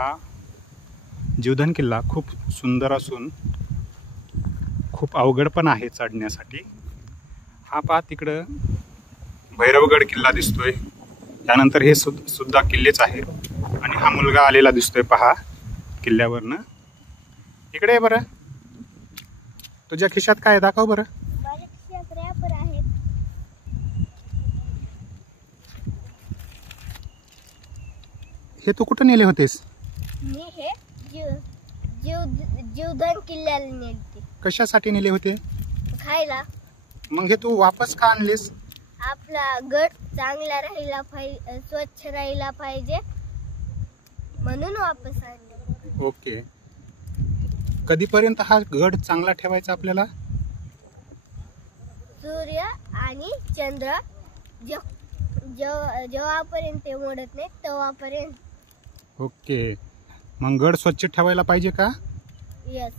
हा जीवधन किल्ला खूप सुंदर असून खूप अवघड पण आहे चढण्यासाठी। हा पहा तिकडं भैरवगड किल्ला दिसतोय, त्यानंतर हे सुद्धा किल्लेच आहे आणि हा मुलगा आलेला दिसतोय पहा किल्ल्यावरनं। इकडे बरं, तुझ्या खिशात काय आहे दाखव बरं। माझ्या खिशात रॅपर आहेत। हे तू कुठं नेले होतेस? मी हे जीवधन किल्ल्याला नेलते। कशासाठी नेले होते? खायला। मग हे तू वापस का आणलीस? आपला गड चांगला राहिला पाहिजे, स्वच्छ राहिला पाहिजे म्हणून वापस आणले। ओके, कधीपर्यंत हा गड चांगला ठेवायचा आपल्याला? सूर्य आणि चंद्र जेव्हापर्यंत ते मोडत नाही तेव्हापर्यंत। ओके, मग गड स्वच्छ ठेवायला पाहिजे का? यस।